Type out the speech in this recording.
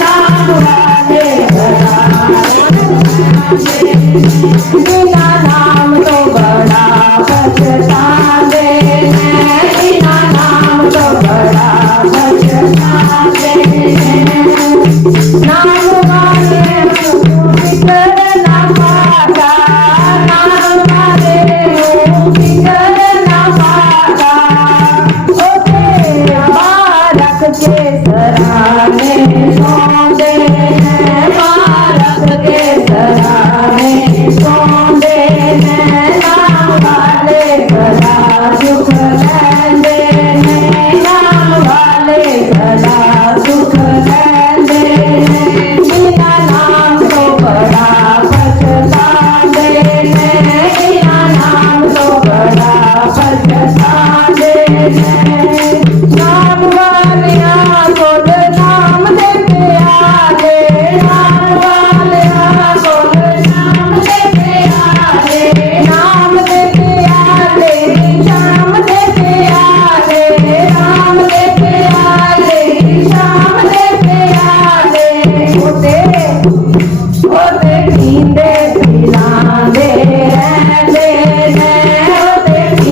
नाम वाले बिना नाम तो बड़ा पछतावे बिना नाम तो बड़ा पछतावे नाम वाले फिकर ना पाता नाम वाले फिकर ना पाता ओ तेरा रख के सराने सौंदे हैं रख के सराने सौंदे